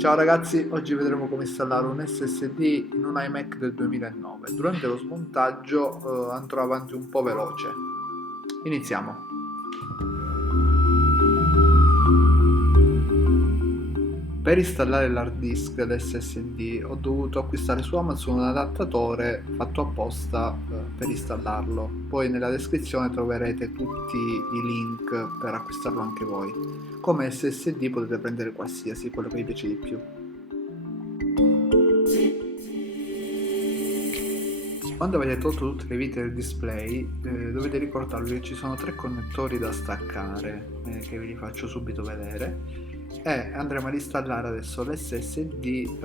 Ciao ragazzi, oggi vedremo come installare un SSD in un iMac del 2009. Durante lo smontaggio andrò avanti un po' veloce. Iniziamo. Per installare l'hard disk dell'SSD ho dovuto acquistare su Amazon un adattatore fatto apposta per installarlo. Poi nella descrizione troverete tutti i link per acquistarlo anche voi. Come SSD potete prendere qualsiasi, quello che vi piace di più. Quando avete tolto tutte le vite del display dovete ricordarvi che ci sono tre connettori da staccare, che vi li faccio subito vedere, e andremo ad installare adesso l'SSD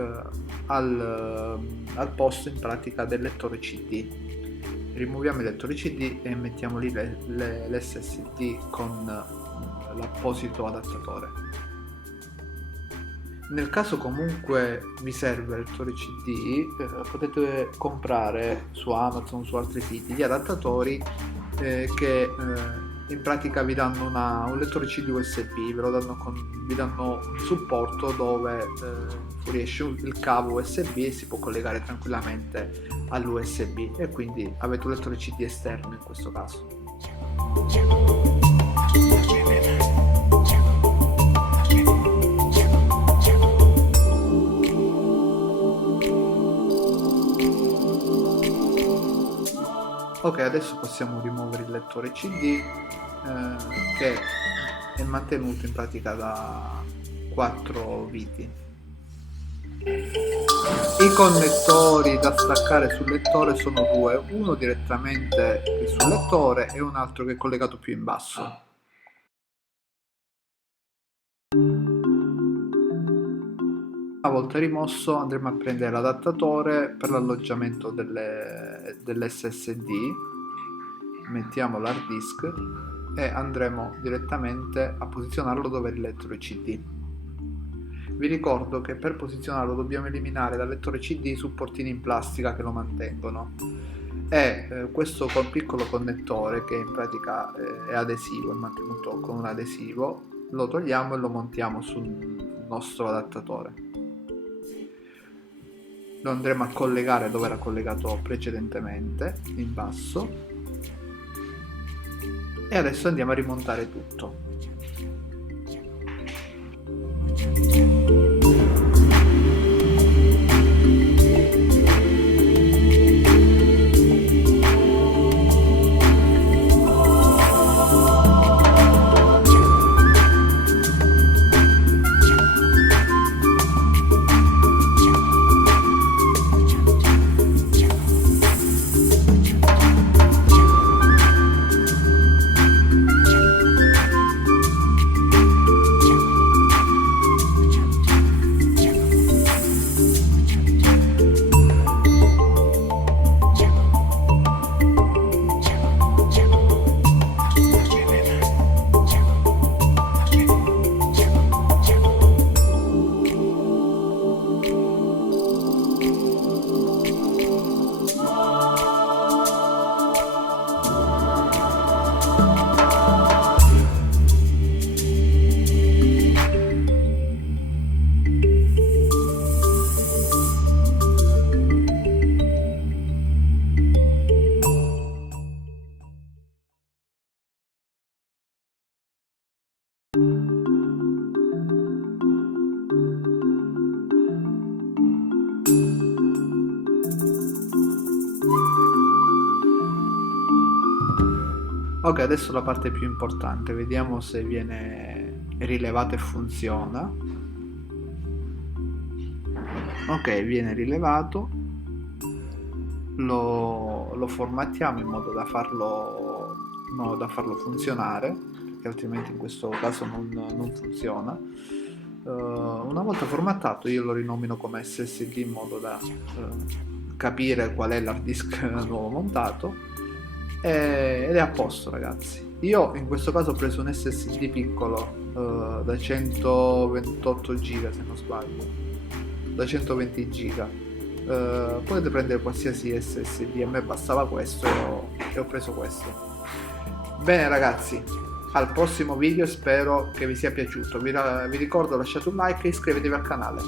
al posto in pratica del lettore CD. Rimuoviamo il lettore CD e mettiamo lì l'SSD con l'apposito adattatore. Nel caso comunque vi serve il lettore CD, potete comprare su Amazon, su altri siti, gli adattatori che in pratica vi danno un lettore CD USB, vi danno un supporto dove fuoriesce il cavo USB e si può collegare tranquillamente all'USB, e quindi avete un lettore CD esterno in questo caso. Ok, adesso possiamo rimuovere il lettore CD che è mantenuto in pratica da 4 viti. I connettori da staccare sul lettore sono due, uno direttamente sul lettore e un altro che è collegato più in basso. Una volta rimosso andremo a prendere l'adattatore per l'alloggiamento dell'SSD, mettiamo l'hard disk e andremo direttamente a posizionarlo dove è il lettore CD. Vi ricordo che per posizionarlo dobbiamo eliminare dal lettore CD i supportini in plastica che lo mantengono, e questo piccolo connettore, che in pratica è adesivo, è mantenuto con un adesivo, lo togliamo e lo montiamo sul nostro adattatore. Lo andremo a collegare dove era collegato precedentemente, in basso, e adesso andiamo a rimontare tutto. Ok, adesso la parte più importante, vediamo se viene rilevato e funziona. Ok, viene rilevato, lo formattiamo in modo da farlo funzionare, perché altrimenti in questo caso non funziona. Una volta formattato io lo rinomino come SSD in modo da capire qual è l'hard disk nuovo montato, ed è a posto ragazzi. Io in questo caso ho preso un SSD piccolo da 128 giga, se non sbaglio, da 120 giga. Potete prendere qualsiasi SSD, a me bastava questo e ho preso questo. Bene ragazzi, al prossimo video, spero che vi sia piaciuto. Vi ricordo, lasciate un like e iscrivetevi al canale.